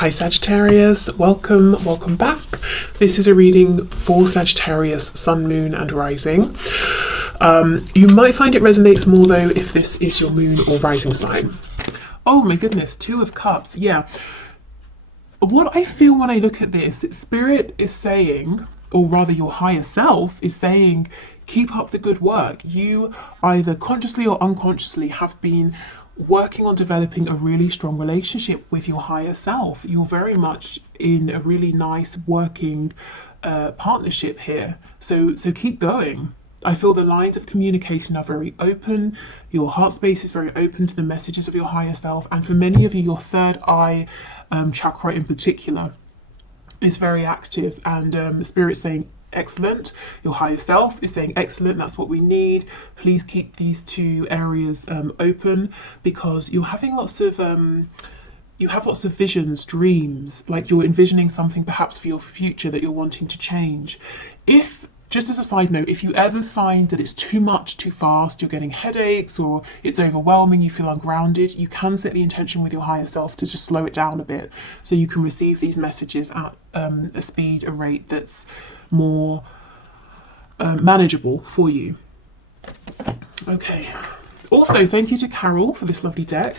Hi Sagittarius, welcome back. This is a reading for Sagittarius, Sun, Moon and Rising. You might find it resonates more though if this is your moon or rising sign. Oh my goodness, Two of Cups, yeah. What I feel when I look at this, Spirit is saying, or rather your higher self is saying, keep up the good work. You either consciously or unconsciously have been working on developing a really strong relationship with your higher self. You're very much in a really nice working partnership here. So keep going. I feel the lines of communication are very open. Your heart space is very open to the messages of your higher self. And for many of you, your third eye chakra in particular is very active, and Spirit's saying excellent. Your higher self is saying excellent, that's what we need. Please keep these two areas open, because you're having lots of you have lots of visions, dreams, like you're envisioning something perhaps for your future that you're wanting to change. If, just as a side note, if you ever find that it's too much too fast, you're getting headaches or it's overwhelming, you feel ungrounded, you can set the intention with your higher self to just slow it down a bit so you can receive these messages at a speed, a rate that's more manageable for you. Okay. Also, thank you to Carol for this lovely deck.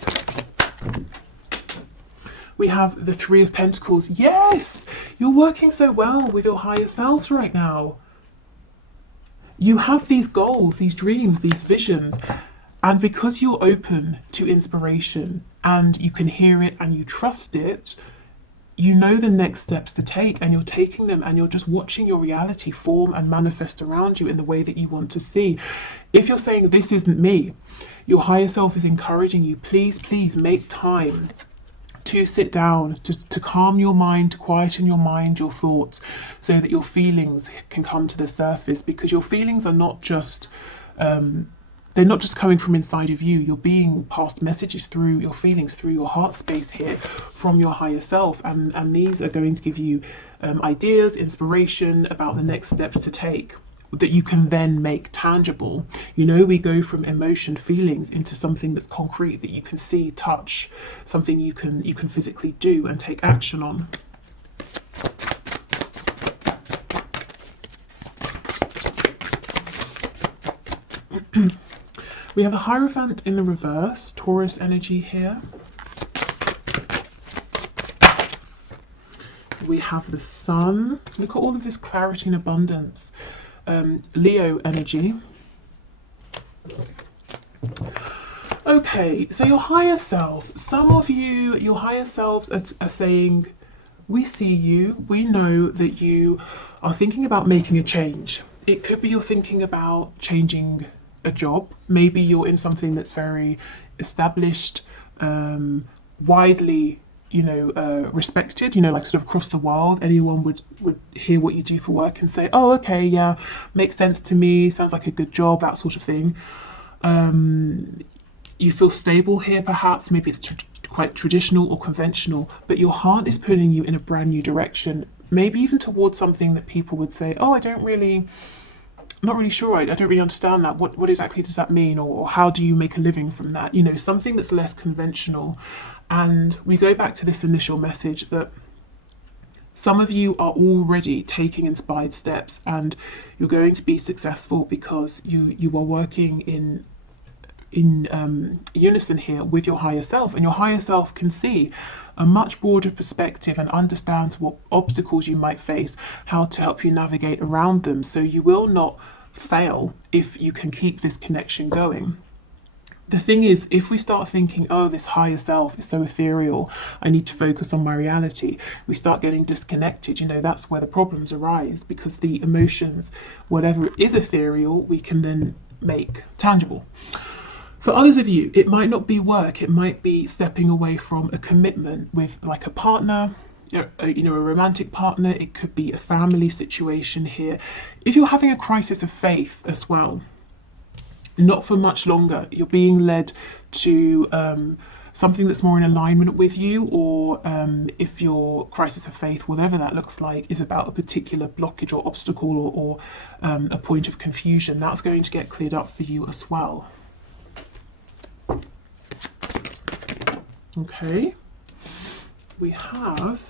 We have the Three of Pentacles. Yes! You're working so well with your higher selves right now. You have these goals, these dreams, these visions, and because you're open to inspiration and you can hear it and you trust it, you know the next steps to take, and you're taking them, and you're just watching your reality form and manifest around you in the way that you want to see. If you're saying this isn't me, your higher self is encouraging you, please make time to sit down, to calm your mind, to quieten your mind, your thoughts, so that your feelings can come to the surface, because your feelings are not just they're not just coming from inside of you. You're being passed messages through your feelings, through your heart space here, from your higher self, and these are going to give you ideas, inspiration about the next steps to take that you can then make tangible. You know, we go from emotion, feelings, into something that's concrete, that you can see, touch, something you can physically do and take action on. We have the Hierophant in the reverse, Taurus energy here. We have the Sun. Look at all of this clarity and abundance. Leo energy. Okay, so your higher self. Some of you, your higher selves are saying, we see you, we know that you are thinking about making a change. It could be you're thinking about changing a job. Maybe you're in something that's very established, widely, respected, like sort of across the world. Anyone would hear what you do for work and say, oh, okay, yeah, makes sense to me, sounds like a good job, that sort of thing. You feel stable here, perhaps. Maybe it's quite traditional or conventional, but your heart is pulling you in a brand new direction, maybe even towards something that people would say, oh, not really sure, I don't really understand that. What exactly does that mean? Or how do you make a living from that? Something that's less conventional. And we go back to this initial message that some of you are already taking inspired steps, and you're going to be successful because you are working in unison here with your higher self, and your higher self can see a much broader perspective and understands what obstacles you might face, how to help you navigate around them, so you will not fail if you can keep this connection going. The thing is, if we start thinking, oh, this higher self is so ethereal, I need to focus on my reality, we start getting disconnected. That's where the problems arise, because the emotions, whatever is ethereal, we can then make tangible. For others of you, it might not be work, it might be stepping away from a commitment with like a partner, a romantic partner. It could be a family situation here. If you're having a crisis of faith as well, not for much longer, you're being led to something that's more in alignment with you, or if your crisis of faith, whatever that looks like, is about a particular blockage or obstacle or a point of confusion, that's going to get cleared up for you as well. Okay. we have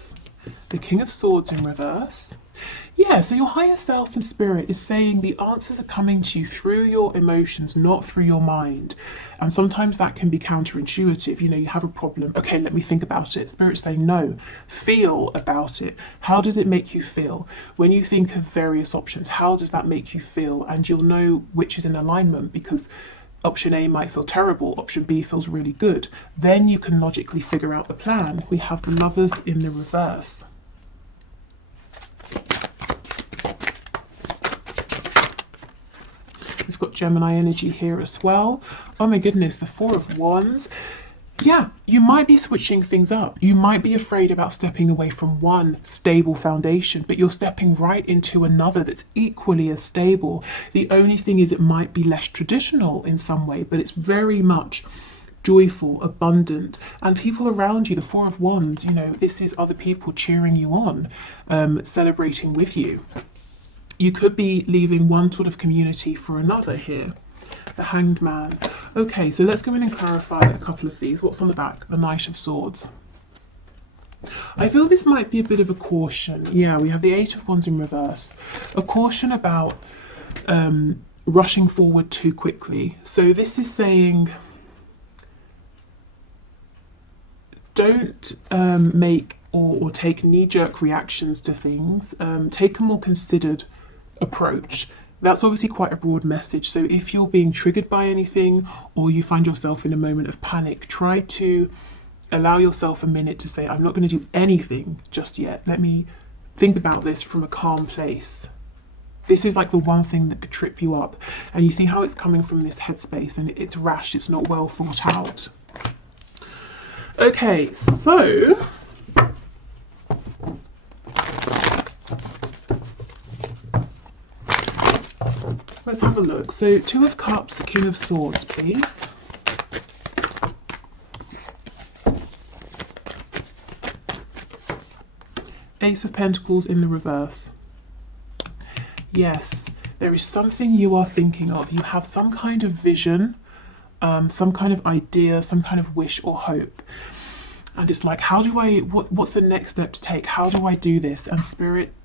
the King of Swords in reverse. Yeah, so your higher self and spirit is saying the answers are coming to you through your emotions, not through your mind. And sometimes that can be counterintuitive. You know, you have a problem. Okay, let me think about it. Spirit's saying, no, feel about it. How does it make you feel? When you think of various options, how does that make you feel? And you'll know which is in alignment, because option A might feel terrible, option B feels really good. Then you can logically figure out the plan. We have the Lovers in the reverse. We've got Gemini energy here as well. Oh my goodness, the Four of Wands. Yeah, you might be switching things up. You might be afraid about stepping away from one stable foundation, but you're stepping right into another that's equally as stable. The only thing is it might be less traditional in some way, but it's very much joyful, abundant, and people around you, the Four of Wands, you know, this is other people cheering you on, celebrating with you. You could be leaving one sort of community for another here. The Hanged Man. Okay, so let's go in and clarify a couple of these. What's on the back? The Knight of Swords. I feel this might be a bit of a caution. Yeah, we have the Eight of Wands in reverse. A caution about rushing forward too quickly. So this is saying, don't make or take knee-jerk reactions to things. Take a more considered approach. That's obviously quite a broad message. So if you're being triggered by anything, or you find yourself in a moment of panic, try to allow yourself a minute to say, I'm not going to do anything just yet. Let me think about this from a calm place. This is like the one thing that could trip you up. And you see how it's coming from this headspace, and it's rash, it's not well thought out. Okay, so let's have a look. So Two of Cups, King of Swords, please. Ace of Pentacles in the reverse. Yes, there is something you are thinking of. You have some kind of vision, some kind of idea, some kind of wish or hope. And it's like, how do I, what's the next step to take? How do I do this? And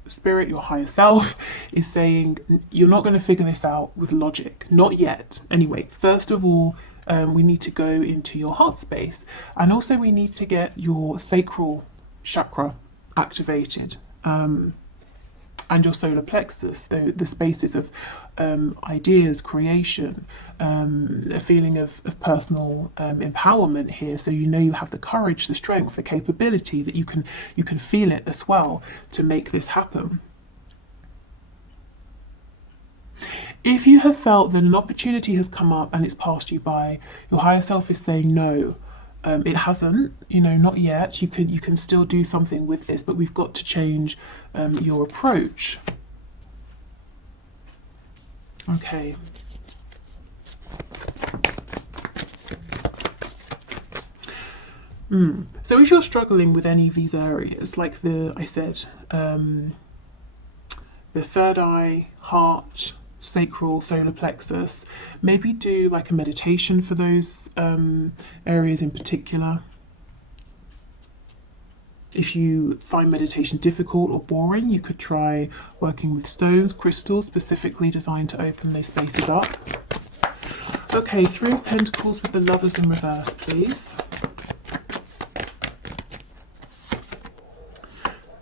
spirit, your higher self, is saying, you're not going to figure this out with logic. Not yet. Anyway, first of all, we need to go into your heart space. And also we need to get your sacral chakra activated. And your solar plexus, the spaces of ideas, creation, a feeling of personal empowerment here. So you know you have the courage, the strength, the capability, that you can feel it as well to make this happen. If you have felt that an opportunity has come up and it's passed you by, your higher self is saying no. It hasn't, you know, not yet. You can still do something with this, but we've got to change your approach. Okay. So if you're struggling with any of these areas, like I said, the third eye, heart, sacral, solar plexus, maybe do like a meditation for those areas in particular. If you find meditation difficult or boring, you could try working with stones, crystals specifically designed to open those spaces up. Okay, Three of Pentacles with the Lovers in reverse, please.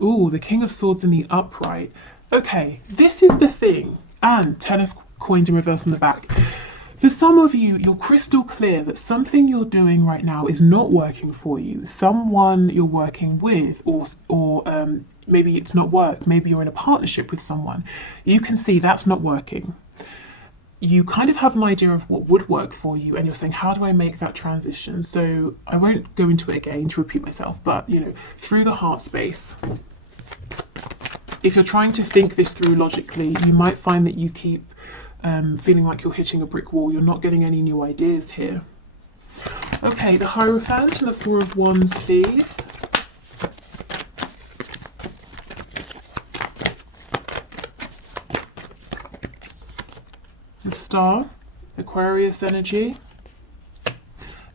Ooh, the King of Swords in the upright. Okay, this is the thing. And 10 of Coins in reverse on the back. For some of you, you're crystal clear that something you're doing right now is not working for you. Someone you're working with, or maybe it's not work. Maybe you're in a partnership with someone. You can see that's not working. You kind of have an idea of what would work for you, and you're saying, how do I make that transition? So I won't go into it again to repeat myself, but you know, through the heart space. If you're trying to think this through logically, you might find that you keep feeling like you're hitting a brick wall. You're not getting any new ideas here. Okay, the Hierophant and the Four of Wands, please. The Star, Aquarius energy.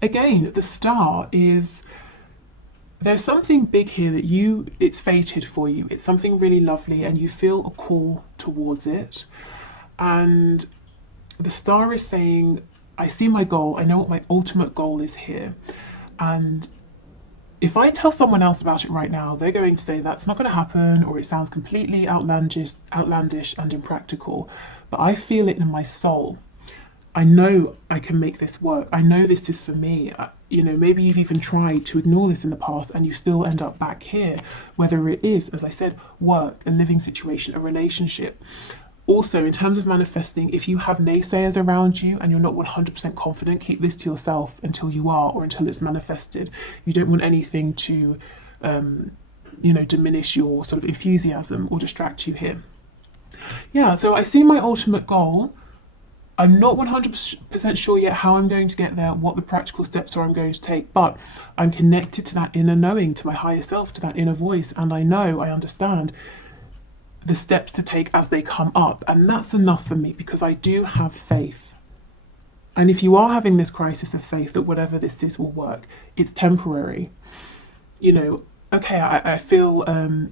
Again, the Star is there's something big here that it's fated for you. It's something really lovely and you feel a call towards it. And the star is saying, I see my goal, I know what my ultimate goal is here. And if I tell someone else about it right now, they're going to say that's not going to happen, or it sounds completely outlandish and impractical. But I feel it in my soul. I know I can make this work. I know this is for me. You know, maybe you've even tried to ignore this in the past and you still end up back here, whether it is, as I said, work, a living situation, a relationship. Also, in terms of manifesting, if you have naysayers around you and you're not 100% confident, keep this to yourself until you are, or until it's manifested. You don't want anything to, you know, diminish your sort of enthusiasm or distract you here. Yeah, so I see my ultimate goal. I'm not 100% sure yet how I'm going to get there, what the practical steps are I'm going to take, but I'm connected to that inner knowing, to my higher self, to that inner voice, and I know, I understand the steps to take as they come up, and that's enough for me because I do have faith. And if you are having this crisis of faith that whatever this is will work, it's temporary. You know, okay, I feel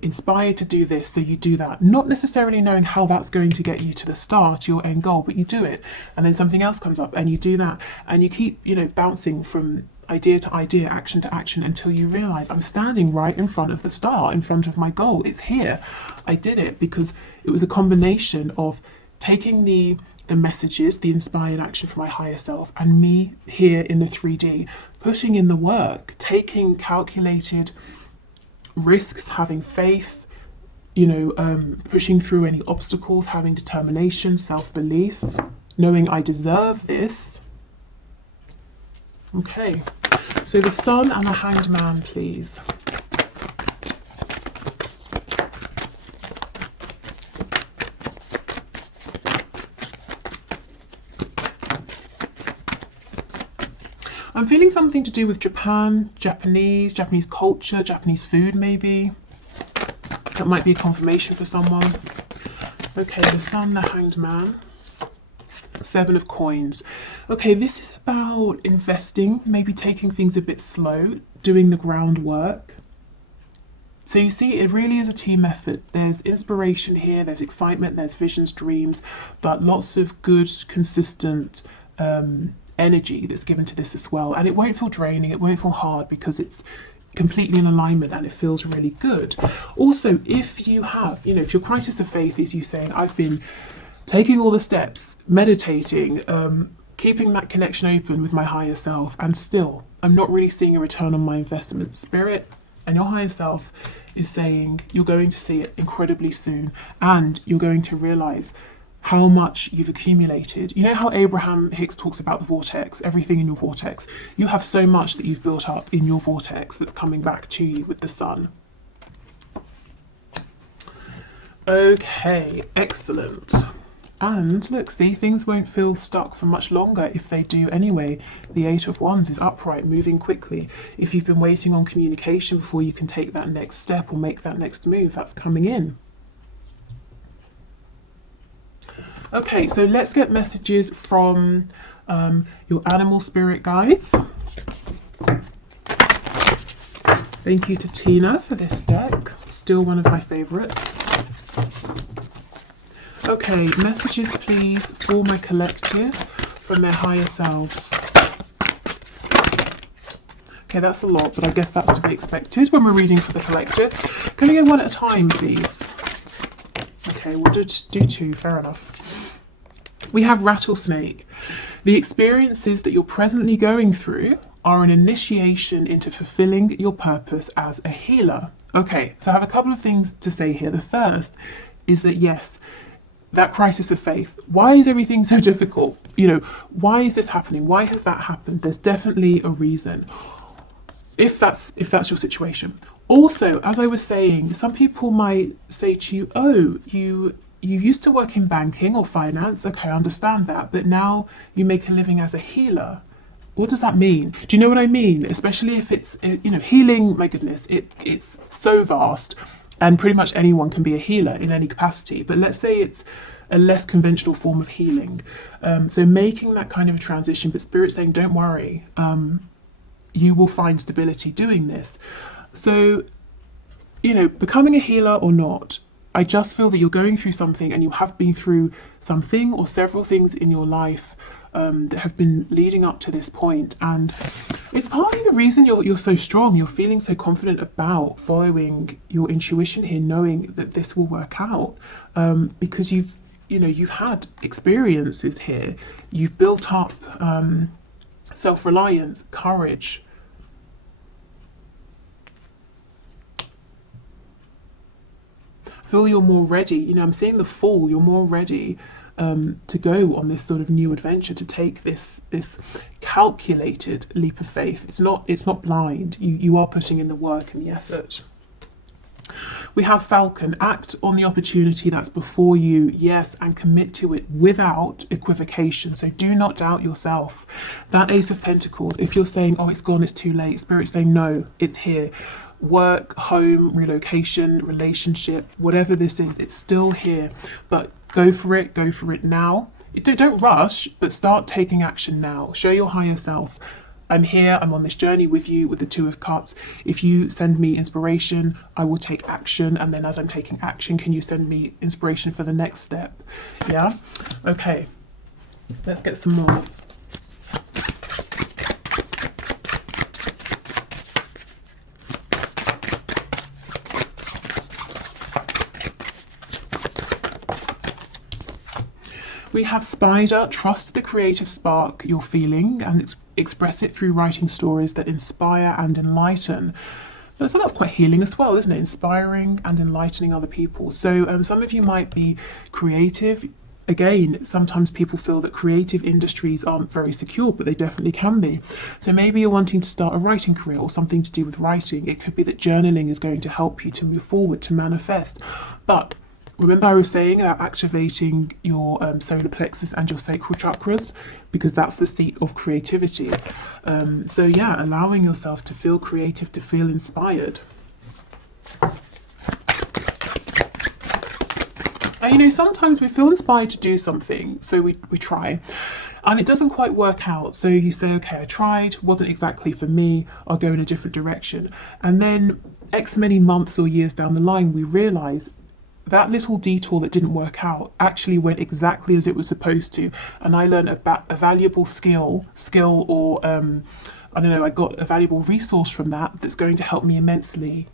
inspired to do this, so you do that, not necessarily knowing how that's going to get you to the start, your end goal, but you do it, and then something else comes up and you do that, and you keep, you know, bouncing from idea to idea, action to action, until you realize I'm standing right in front of the star, in front of my goal. It's here. I did it because it was a combination of taking the messages, the inspired action from my higher self, and me here in the 3D, putting in the work, taking calculated risks, having faith, you know, pushing through any obstacles, having determination, self-belief, knowing I deserve this. Okay, so the Sun and the Hanged Man, please. I'm feeling something to do with Japan, Japanese culture, Japanese food maybe. That might be a confirmation for someone. Okay, the Sun, the Hanged Man. 7 of Coins. Okay, this is about investing, maybe taking things a bit slow, doing the groundwork. So you see, it really is a team effort. There's inspiration here, there's excitement, there's visions, dreams, but lots of good, consistent energy that's given to this as well. And it won't feel draining, it won't feel hard because it's completely in alignment and it feels really good. Also, if you have, you know, if your crisis of faith is you saying, I've been taking all the steps, meditating, keeping that connection open with my higher self, and still I'm not really seeing a return on my investment. Spirit and your higher self is saying you're going to see it incredibly soon, and you're going to realize how much you've accumulated. You know how Abraham Hicks talks about the vortex, everything in your vortex? You have so much that you've built up in your vortex that's coming back to you with the Sun. Okay, excellent. And look, see, things won't feel stuck for much longer if they do anyway. The 8 of Wands is upright, moving quickly. If you've been waiting on communication before you can take that next step or make that next move, that's coming in. Okay, so let's get messages from your animal spirit guides. Thank you to Tina for this deck. Still one of my favorites. Okay, messages please for my collective from their higher selves. Okay, that's a lot, but I guess that's to be expected when we're reading for the collective. Can we go one at a time, please? Okay, we'll do 2, fair enough. We have Rattlesnake. The experiences that you're presently going through are an initiation into fulfilling your purpose as a healer. Okay, so I have a couple of things to say here. The first is that yes, that crisis of faith. Why is everything so difficult? You know, why is this happening? Why has that happened? There's definitely a reason. If that's your situation. Also, as I was saying, some people might say to you, oh, you used to work in banking or finance. Okay, I understand that, but now you make a living as a healer. What does that mean? Do you know what I mean? Especially if it's, you know, healing, my goodness, it's so vast. And pretty much anyone can be a healer in any capacity. But let's say it's a less conventional form of healing. So making that kind of a transition, but Spirit saying, don't worry, you will find stability doing this. So, you know, becoming a healer or not, I just feel that you're going through something, and you have been through something or several things in your life that have been leading up to this point, and it's partly the reason you're so strong. You're feeling so confident about following your intuition here, knowing that this will work out, because you've had experiences here. You've built up self-reliance, courage. I feel you're more ready. You know, I'm seeing the Fool. You're more ready to go on this sort of new adventure, to take this calculated leap of faith. It's not blind. You are putting in the work and the effort. We have Falcon. Act on the opportunity that's before you, yes, and commit to it without equivocation. So do not doubt yourself. That Ace of Pentacles, if you're saying, oh, it's gone, it's too late, Spirit's saying, no, it's here. Work, home, relocation, relationship, whatever this is, it's still here. But go for it now. Don't rush, but start taking action now. Show your higher self, I'm here, I'm on this journey with you, with the Two of Cups. If you send me inspiration, I will take action, and then as I'm taking action, can you send me inspiration for the next step? Yeah? Okay, let's get some more. We have Spider. Trust the creative spark you're feeling and express it through writing stories that inspire and enlighten. So that's quite healing as well, isn't it? Inspiring and enlightening other people. So some of you might be creative. Again, sometimes people feel that creative industries aren't very secure, but they definitely can be. So maybe you're wanting to start a writing career or something to do with writing. It could be that journaling is going to help you to move forward, to manifest. But remember I was saying about activating your solar plexus and your sacral chakras, because that's the seat of creativity. So yeah, allowing yourself to feel creative, to feel inspired. And you know, sometimes we feel inspired to do something, so we try, and it doesn't quite work out. So you say, okay, I tried, wasn't exactly for me, I'll go in a different direction. And then X many months or years down the line, we realise that little detour that didn't work out actually went exactly as it was supposed to, and I learned a valuable skill or I don't know, I got a valuable resource from that's going to help me immensely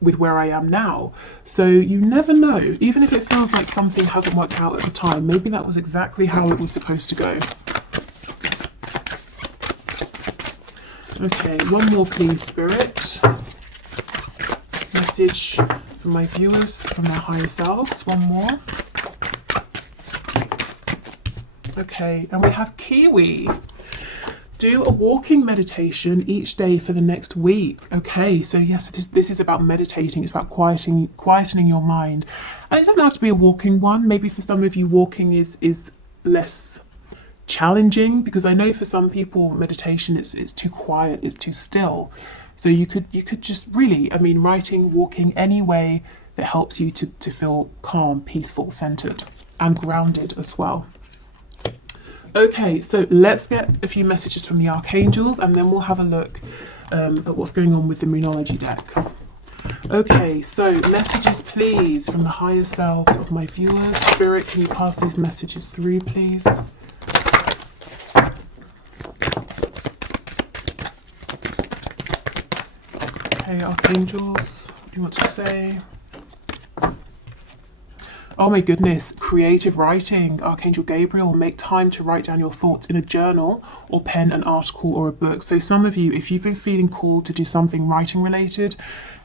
with where I am now. So you never know, even if it feels like something hasn't worked out at the time, maybe that was exactly how it was supposed to go. Okay, one more please, Spirit. Message from my viewers, from their higher selves, one more. Okay, and we have Kiwi. Do a walking meditation each day for the next week. Okay, so yes, this is about meditating. It's about quietening your mind. And it doesn't have to be a walking one. Maybe for some of you, walking is less challenging, because I know for some people meditation it's too quiet, it's too still. So you could just really, I mean, writing, walking, any way that helps you to feel calm, peaceful, centered, and grounded as well. Okay, so let's get a few messages from the archangels, and then we'll have a look at what's going on with the Moonology deck. Okay, so messages please from the higher selves of my viewers. Spirit, can you pass these messages through, please? Okay, archangels, what do you want to say? Oh my goodness, creative writing. Archangel Gabriel, make time to write down your thoughts in a journal or pen an article or a book. So some of you, if you've been feeling called to do something writing related,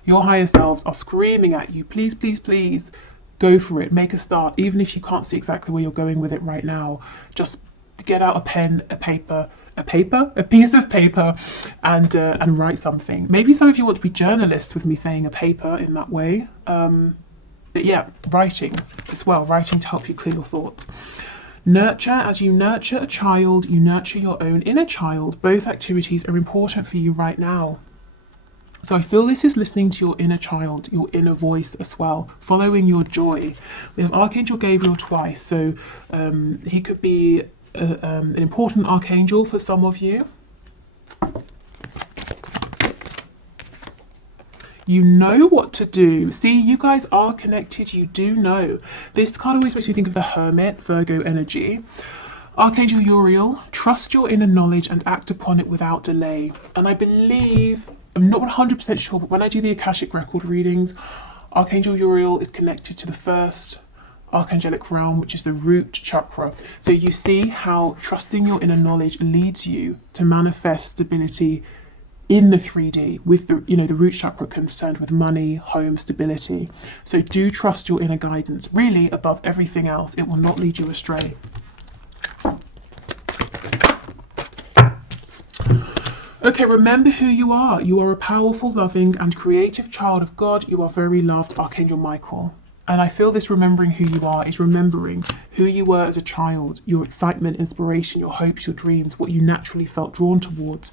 your higher selves are screaming at you, please, please, please, go for it, make a start. Even if you can't see exactly where you're going with it right now, just get out a pen, a piece of paper, and write something. Maybe some of you want to be journalists with me saying a paper in that way. But yeah, writing as well, writing to help you clear your thoughts. Nurture. As you nurture a child, you nurture your own inner child. Both activities are important for you right now. So I feel this is listening to your inner child, your inner voice as well, following your joy. We have Archangel Gabriel twice, so he could be an important archangel for some of you. You know what to do. See, you guys are connected. You do know. This card always makes me think of the Hermit, Virgo energy. Archangel Uriel, trust your inner knowledge and act upon it without delay. And I believe, I'm not 100% sure, but when I do the Akashic record readings, Archangel Uriel is connected to the first archangelic realm, which is the root chakra. So you see how trusting your inner knowledge leads you to manifest stability in the 3D, with the the root chakra concerned with money, home, stability. So do trust your inner guidance. Really, above everything else, it will not lead you astray. Okay, remember who you are. You are a powerful, loving and creative child of God. You are very loved, Archangel Michael. And I feel this remembering who you are is remembering who you were as a child, your excitement, inspiration, your hopes, your dreams, what you naturally felt drawn towards.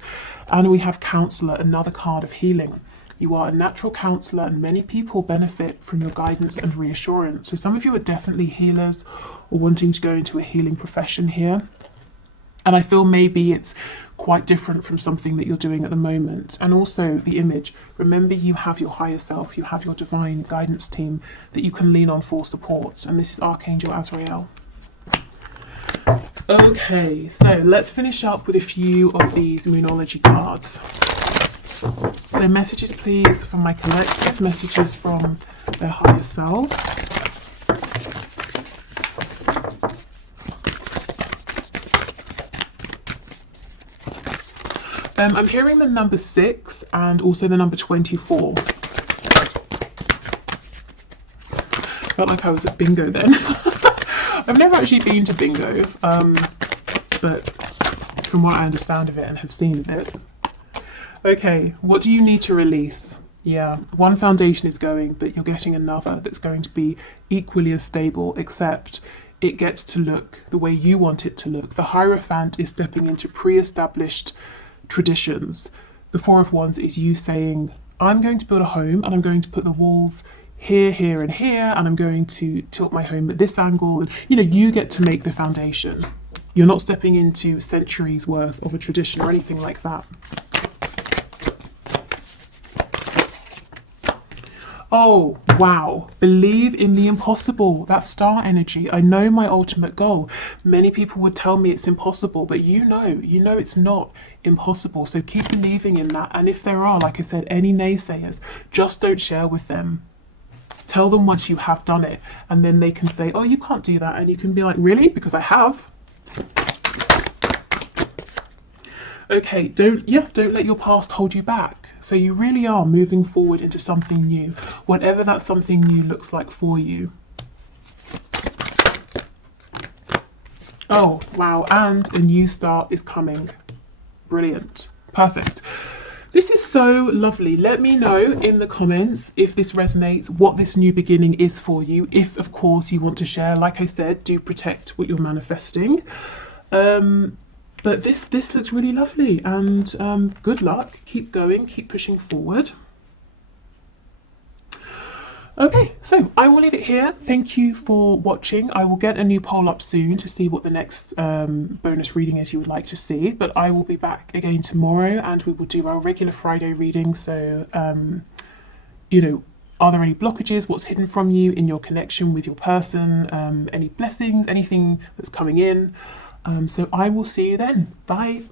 And we have Counselor, another card of healing. You are a natural counsellor and many people benefit from your guidance and reassurance. So some of you are definitely healers or wanting to go into a healing profession here. And I feel maybe it's quite different from something that you're doing at the moment. And also the image. Remember, you have your higher self, you have your divine guidance team that you can lean on for support. And this is Archangel Azrael. Okay, so let's finish up with a few of these Moonology cards. So messages please from my collective, messages from their higher selves. I'm hearing the number 6 and also the number 24. Felt like I was at bingo then. I've never actually been to bingo, but from what I understand of it and have seen of it. Okay, what do you need to release? Yeah, one foundation is going, but you're getting another that's going to be equally as stable, except it gets to look the way you want it to look. The Hierophant is stepping into pre-established traditions. The Four of Wands is you saying, I'm going to build a home and I'm going to put the walls here, here and here, and I'm going to tilt my home at this angle. And you get to make the foundation. You're not stepping into centuries worth of a tradition or anything like that. Oh, wow. Believe in the impossible. That's star energy. I know my ultimate goal. Many people would tell me it's impossible, but you know it's not impossible. So keep believing in that. And if there are, like I said, any naysayers, just don't share with them. Tell them once you have done it, and then they can say, oh, you can't do that. And you can be like, really? Because I have. Okay, don't let your past hold you back. So you really are moving forward into something new, whatever that something new looks like for you. Oh, wow, and a new start is coming. Brilliant. Perfect. This is so lovely. Let me know in the comments if this resonates, what this new beginning is for you. If, of course, you want to share, like I said, do protect what you're manifesting. But this looks really lovely, and good luck. Keep going, keep pushing forward. Okay, so I will leave it here. Thank you for watching. I will get a new poll up soon to see what the next bonus reading is you would like to see. But I will be back again tomorrow, and we will do our regular Friday reading. So, are there any blockages? What's hidden from you in your connection with your person? Any blessings? Anything that's coming in? So I will see you then. Bye.